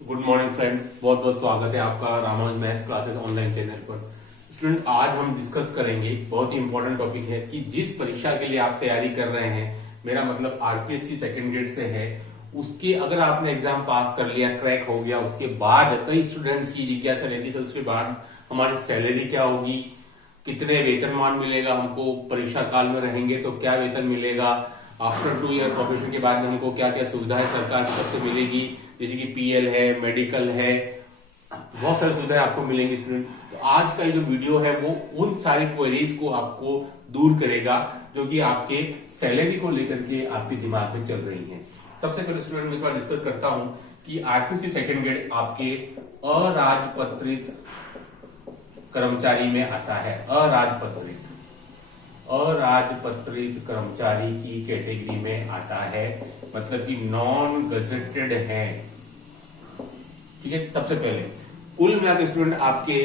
Good morning friend, बहुत बहुत स्वागत है आपका Ramanuj maths classes online channel पर। स्टूडेंट, आज हम डिस्कस करेंगे बहुत ही इंपॉर्टेंट टॉपिक है कि जिस परीक्षा के लिए आप तैयारी कर रहे हैं, मेरा मतलब आरपीएससी सेकंड ग्रेड से है, उसके अगर आपने एग्जाम पास कर लिया, क्रैक हो गया, उसके बाद कई स्टूडेंट्स की जिज्ञासा रहती है उसके बाद हमारी सैलरी क्या होगी, कितने वेतनमान मिलेगा हमको, परीक्षा काल में रहेंगे तो क्या वेतन मिलेगा, आफ्टर 2 ईयर प्रोफेशन के बाद हमको क्या क्या सुविधाएं सरकार की तरफ से मिलेगी, जैसे कि पीएल है, मेडिकल है, बहुत सारी सुविधाएं आपको मिलेंगी स्टूडेंट। तो आज का ये जो वीडियो है वो उन सारी क्वेरीज को आपको दूर करेगा जो कि आपके सैलरी को लेकर के आपके दिमाग में चल रही हैं। सबसे पहले स्टूडेंट मैं थोड़ा डिस्कस करता हूं कि आरपीएससी सेकंड ग्रेड आपके अराजपत्रित कर्मचारी में आता है। अराजपत्रित कर्मचारी की कैटेगरी में आता है, मतलब कि नॉन गजेटेड है। ठीक है, सबसे पहले कुल मिला के स्टूडेंट आपके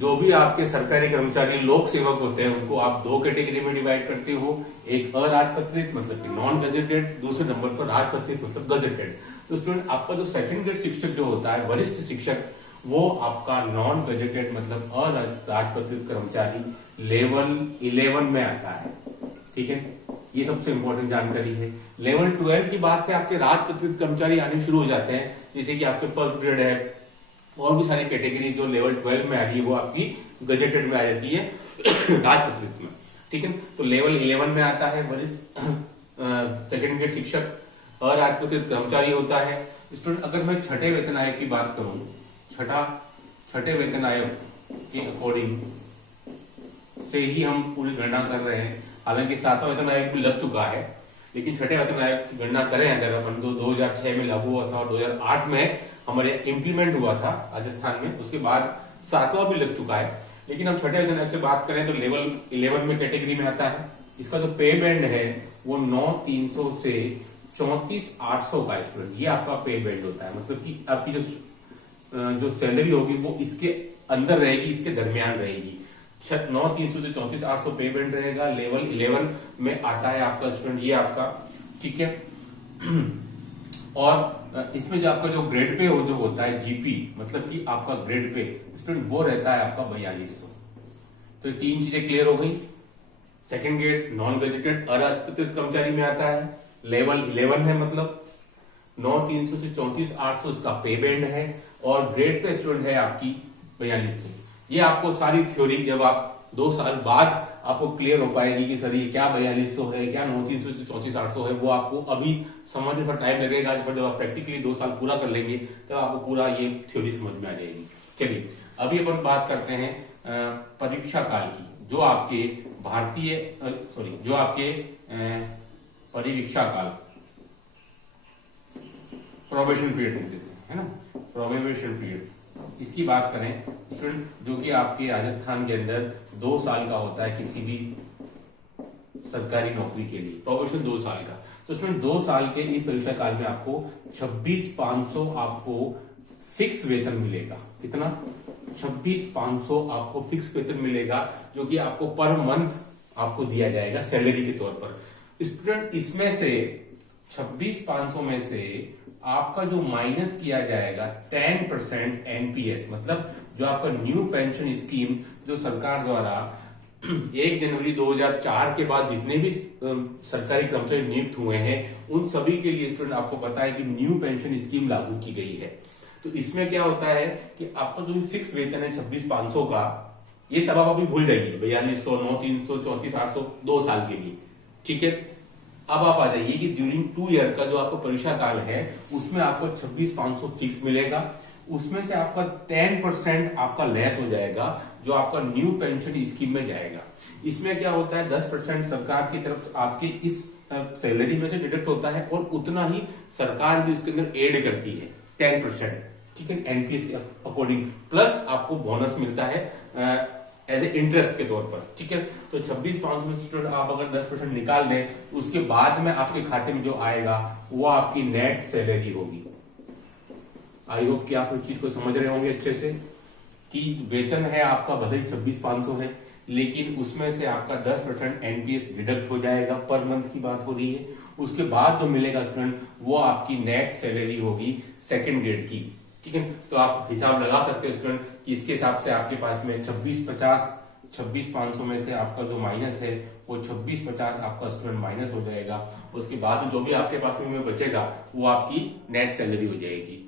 जो भी आपके सरकारी कर्मचारी लोक सेवक होते हैं उनको आप दो कैटेगरी में डिवाइड करते हो। एक अराजपत्रित मतलब कि नॉन गजेटेड, दूसरे नंबर पर राजपत्रित मतलब गजेटेड। तो स्टूडेंट आपका जो सेकंड ग्रेड शिक्षक जो होता है, वरिष्ठ शिक्षक, वो आपका नॉन गजेटेड मतलब अराजपत्रित कर्मचारी लेवल 11 में आता है। ठीक है, ये सबसे इंपॉर्टेंट जानकारी है। लेवल 12 की बात से आपके राजपत्रित कर्मचारी आने शुरू हो जाते हैं, जैसे कि आपके फर्स्ट ग्रेड है और भी सारी कैटेगरी जो लेवल 12 में आ रही है वो आपकी गजेटेड में आ जाती है राजपत्रित में। ठीक है, तो लेवल 11 में आता है वरिष्ठ सेकंड ग्रेड शिक्षक, अराजपत्रित कर्मचारी होता है। स्टूडेंट, अगर मैं छठे वेतन आयोग की बात करूं, छठे वेतन आयोग के अकॉर्डिंग से ही हम पूरी गणना कर रहे हैं। हालांकि सातवां वेतन आयोग भी लग चुका है, लेकिन छठे वेतन आयोग की गणना करें अगर अपन 2006 में लागू हुआ था और 2008 में हमारे इंप्लीमेंट हुआ था राजस्थान में, उसके बाद सातवां भी लग चुका है। लेकिन हम छठे वेतन आयोग से बात करें तो लेवल 11 में कैटेगरी में आता है। इसका जो पे बैंड है वो 9,300 से 34,800 का स्टूडेंट, ये आपका पे बैंड होता है। मतलब कि आपकी जो सैलरी होगी वो इसके अंदर रहेगी, इसके दरमियान रहेगी। 9,300 से 34,800 पे बैंड रहेगा, लेवल 11 में आता है आपका स्टूडेंट, ये आपका। ठीक है, और इसमें जो आपका जो ग्रेड पे जो होता है जीपी, मतलब कि आपका ग्रेड पे स्टूडेंट वो रहता है आपका 4200। तो तीन चीजें क्लियर हो गई। सेकंड ग्रेड नॉन गजेटेड अराजपत्रित कर्मचारी में आता है, लेवल 11 है, मतलब 9,300 से 34,800 इसका पे बैंड है, और ग्रेड पे स्टूडेंट है आपकी 4200। ये आपको सारी थ्योरी जब आप 2 साल बाद आपको क्लियर हो पाएगी कि सर ये क्या 4200 है, क्या 9,300 से 34,800 है, वो आपको अभी समझने में टाइम लगेगा, पर जब आप प्रैक्टिकली 2 साल पूरा कर लेंगे तब आपको पूरा ये थ्योरी समझ में आ जाएगी। चलिए, अभी अपन बात करते हैं परीक्षा काल की, जो आपके परीक्षा काल, प्रोबेशन पीरियड देते हैं ना, प्रोबेशन पीरियड, इसकी बात करें स्टूडेंट, जो कि आपके राजस्थान के अंदर 2 साल का होता है किसी भी सरकारी नौकरी के लिए, प्रोबेशन 2 साल का। तो स्टूडेंट 2 साल के इस परीक्षा काल में आपको 26,500 आपको फिक्स वेतन मिलेगा। कितना? 26,500 आपको फिक्स वेतन मिलेगा, जो कि आपको पर मंथ आपको दिया जाएगा सैलरी के तौर पर। स्टूडेंट, इसमें से 26,500 में से आपका जो माइनस किया जाएगा 10% एनपीएस, मतलब जो आपका न्यू पेंशन स्कीम जो सरकार द्वारा 1 जनवरी 2004 के बाद जितने भी सरकारी कर्मचारी नियुक्त हुए हैं उन सभी के लिए स्टूडेंट आपको पता है कि न्यू पेंशन स्कीम लागू की गई है। तो इसमें क्या होता है कि आपका जो फिक्स वेतन है 26,500 का, ये सब आप अभी भूल जाइए, 4200, 9,300, 34,800 2 साल के लिए। ठीक है, अब आप आ जाइए कि ड्यूरिंग 2 ईयर का जो आपका परीक्षा काल है उसमें आपको 26,500 फिक्स मिलेगा, उसमें से आपका 10% आपका लेस हो जाएगा जो आपका न्यू पेंशन स्कीम में जाएगा। इसमें क्या होता है, 10% सरकार की तरफ से आपके इस सैलरी में से डिडक्ट होता है और उतना ही सरकार भी उसके अंदर एड करती है, 10%। ठीक है, एनपीएस के अकॉर्डिंग, प्लस आपको बोनस मिलता है एज ए इंटरेस्ट के तौर पर। ठीक है, तो 26,500 में स्टूडेंट आप अगर 10% निकाल दें, उसके बाद में आपके खाते में जो आएगा वो आपकी नेट सैलरी होगी। आई होप कि आप उस चीज को समझ रहे होंगे अच्छे से कि वेतन है आपका भले ही 26,500 है, लेकिन उसमें से आपका 10% एनपीएस डिडक्ट हो जाएगा, पर मंथ की बात हो रही है। उसके बाद जो मिलेगा स्टूडेंट वो आपकी नेट सैलरी होगी सेकंड ग्रेड की। ठीक है, तो आप हिसाब लगा सकते हो स्टूडेंट कि इसके हिसाब से आपके पास में 26,500 में से आपका जो माइनस है वो 26,50 आपका स्टूडेंट माइनस हो जाएगा। उसके बाद जो भी आपके पास में बचेगा वो आपकी नेट सैलरी हो जाएगी।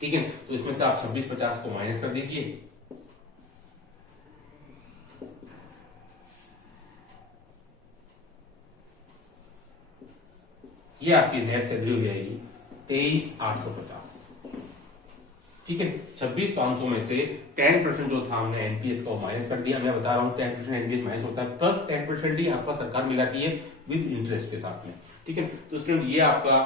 ठीक है, तो इसमें से आप 26,50 को माइनस कर दीजिए। ये आपकी नेट सैलरी हो जाएगी 23,850। ठीक है, 26,500 में से 10% जो था हमने एनपीएस का माइनस कर दिया। मैं बता रहा हूँ 10% एनपीएस माइनस होता है, प्लस 10% ही आपका सरकार मिलाती है विद इंटरेस्ट के साथ में। ठीक है, तो स्टूडेंट ये आपका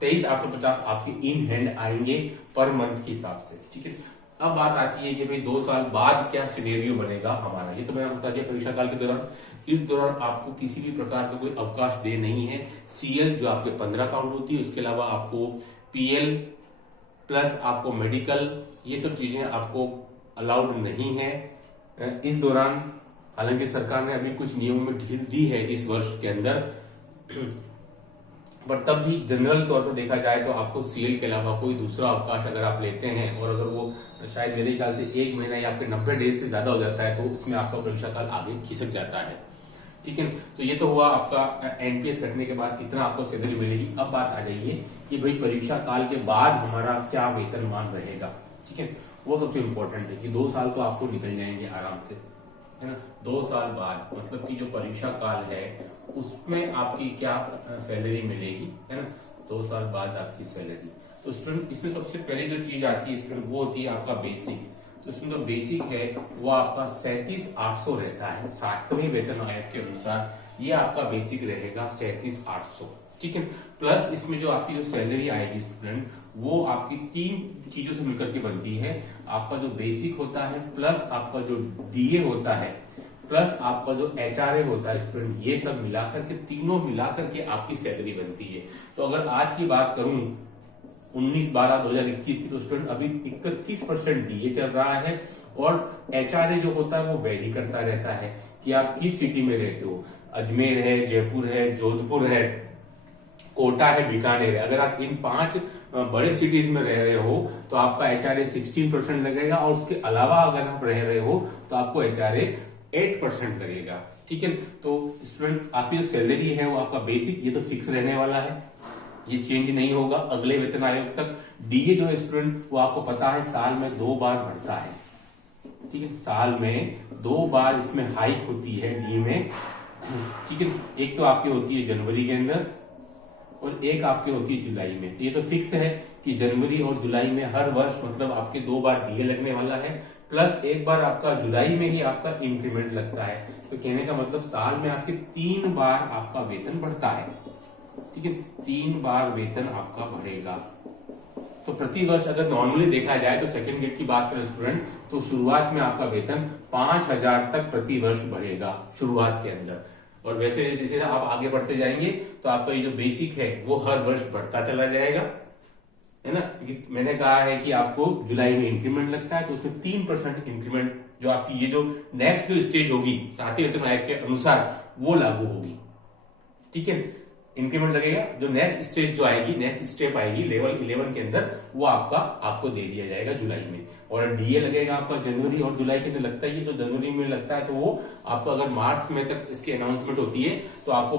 23,850 आपके इन हैंड आएंगे पर मंथ के हिसाब से। ठीक है, अब बात आती है कि भाई 2 साल बाद क्या सिनेरियो बनेगा हमारा। ये तो मैंने बता दिया परीक्षा काल के दौरान। इस दौरान आपको किसी भी प्रकार का कोई अवकाश दे नहीं है। सीएल जो आपके 15 काउंट होती है, उसके अलावा आपको पीएल प्लस आपको मेडिकल, ये सब चीजें आपको अलाउड नहीं है इस दौरान। हालांकि सरकार ने अभी कुछ नियमों में ढील दी है इस वर्ष के अंदर, पर तब भी जनरल तौर पर देखा जाए तो आपको सीएल के अलावा कोई दूसरा अवकाश अगर आप लेते हैं, और अगर वो शायद मेरे ख्याल से 1 महीना या आपके 90 डेज से ज्यादा हो जाता है, तो उसमें आपका परीक्षा काल आगे खिसक जाता है। ठीक है, तो ये तो हुआ आपका एनपीएस कटने के बाद कितना आपको सैलरी मिलेगी। अब बात आ जाइए कि भाई परीक्षा काल के बाद हमारा क्या वेतनमान रहेगा। ठीक है, वो सबसे इंपॉर्टेंट है कि 2 साल तो आपको निकल जाएंगे आराम से, है ना। 2 साल बाद मतलब कि जो परीक्षा काल है उसमें आपकी क्या सैलरी मिलेगी, है ना। 2 साल बाद आपकी सैलरी, तो स्टूडेंट इसमें सबसे पहले जो चीज आती है स्टूडेंट वो होती है आपका बेसिक। तो स्टूडेंट बेसिक है वो आपका 37,800 रहता है 7वें वेतन आयोग के अनुसार। ये आपका बेसिक रहेगा 37,800। ठीक है, प्लस इसमें जो आपकी जो सैलरी आएगी स्टूडेंट वो आपकी 3 चीजों से मिलकर के बनती है। आपका जो बेसिक होता है, प्लस आपका जो डीए होता है, प्लस आपका जो एचआरए होता है स्टूडेंट, ये सब मिलाकर के, तीनों मिलाकर के आपकी सैलरी बनती है। तो अगर आज की बात करूं 19/12/2021 की, तो स्टूडेंट अभी 31% डीए चल रहा है, और एचआरए जो होता है वो वेरी करता रहता है कि आप किस सिटी में रहते हो। अजमेर है, जयपुर है, जोधपुर है, कोटा है, बीकानेर है। अगर आप इन 5 बड़े सिटीज में रह रहे हो तो आपका एचआरए 16% लगेगा, और उसके अलावा अगर आप रह रहे हो तो आपको एचआरए 8% लगेगा। ठीक है, तो स्टूडेंट आपकी जो सैलरी है वो आपका बेसिक ये तो फिक्स रहने वाला है, ये चेंज नहीं होगा अगले वेतन आयोग तक। डीए जो है स्टूडेंट वो आपको पता है साल में 2 बार बढ़ता है। ठीक है, साल में 2 बार इसमें हाइक होती है डी में। ठीक है, एक तो आपकी होती है जनवरी के अंदर और एक आपकी होती है जुलाई में। तो ये तो फिक्स है कि जनवरी और जुलाई में हर वर्ष मतलब आपके 2 बार डीए लगने वाला है, प्लस एक बार आपका जुलाई में ही आपका इंक्रीमेंट लगता है। तो कहने का मतलब साल में आपके 3 बार आपका वेतन बढ़ता है। ठीक है, 3 बार वेतन आपका बढ़ेगा। तो प्रति वर्ष अगर नॉर्मली देखा जाए तो सेकंड ग्रेड की बात करें स्टूडेंट, तो शुरुआत में आपका वेतन 5,000 तक प्रति वर्ष बढ़ेगा शुरुआत के अंदर। और वैसे जैसे आप आगे बढ़ते जाएंगे तो आपका ये जो बेसिक है वो हर वर्ष बढ़ता चला जाएगा, है ना। मैंने कहा है कि आपको जुलाई में इंक्रीमेंट लगता है, तो उसमें 3% इंक्रीमेंट जो आपकी ये जो नेक्स्ट जो स्टेज होगी 7वें वेतन आयोग के अनुसार वो लागू होगी। ठीक है, इंक्रीमेंट लगेगा, जो नेक्स्ट स्टेज जो आएगी, नेक्स्ट स्टेप आएगी लेवल 11 के अंदर, वो आपको दे दिया जाएगा जुलाई में। और डीए लगेगा आपका जनवरी और जुलाई के अंदर लगता है, तो जनवरी में लगता है तो वो आपको अगर मार्च में तक इसकी अनाउंसमेंट होती है तो आपको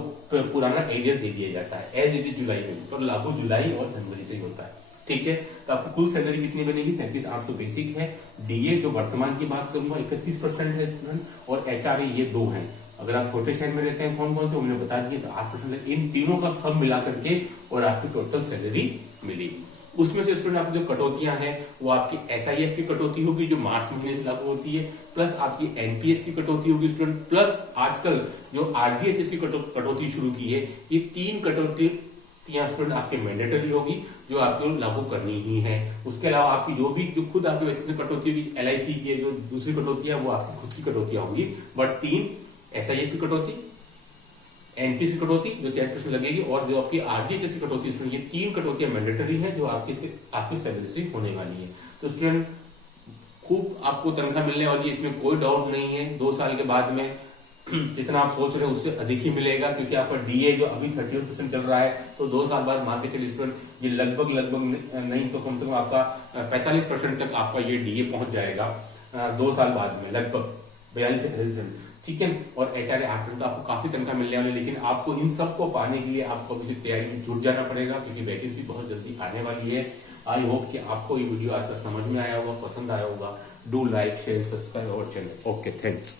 पुराना एरियर दे दिया जाता है एज इट इज जुलाई में, तो लागू जुलाई और जनवरी से ही होता है। ठीक है, तो आपको कुल सैलरी कितनी बनेगी 37,800 बेसिक है। डीए जो वर्तमान की बात करूंगा 31% है स्टूडेंट, और एचआरए ये 2 है। अगर आप छोटे शहर में रहते हैं कौन कौन से मैंने बता दिए, तो 8%। इन तीनों का सब मिला करके और आपकी टोटल सैलरी मिलेगी। उसमें से स्टूडेंट आपकी जो कटौतियां हैं वो आपकी एसआईएफ की कटौती होगी जो मार्च महीने से लागू होती है, प्लस आपकी एनपीएस की कटौती होगी स्टूडेंट, प्लस आजकल जो आरजीएचएस की कटौती शुरू की है। ये 3 कटौतियां स्टूडेंट आपके मैंडेटरी होगी जो आपको लागू करनी ही है। उसके अलावा आपकी जो खुद आपकी वैसे कटौती होगी, एलआईसी की जो दूसरी कटौतियां वो आपकी खुद की कटौतियां होंगी, बट 3 एसआईएफ की कटौती, एनपीएस की कटौती जो 10% लगेगी, और जो आपकी आरजीएचएस की कटौती स्टूडेंट, ये 3 कटौतियां मैंडेटरी हैं जो आपकी सैलरी से होने वाली है। तो स्टूडेंट खूब आपको तनख्वाह मिलने वाली है, इसमें कोई डाउट नहीं है। 2 साल के बाद में जितना आप सोच रहे हैं उससे अधिक ही मिलेगा, क्योंकि आपका डीए जो अभी 31% चल रहा है, तो 2 साल बाद मान के चलिए स्टूडेंट ये लगभग नहीं तो कम से कम आपका 45% तक आपका ये डीए पहुंच जाएगा 2 साल बाद में, लगभग 42 से 45%। ठीक है, और एचआरए 8% तो आपको काफी तनख्वाह मिलने वाली है। लेकिन आपको इन सब को पाने के लिए आपको अभी से तैयारी में जुट जाना पड़ेगा, क्योंकि वैकेंसी बहुत जल्दी आने वाली है। आई होप कि आपको ये वीडियो आज तक समझ में आया होगा, पसंद आया होगा। Do like share subscribe our channel. Okay, thanks.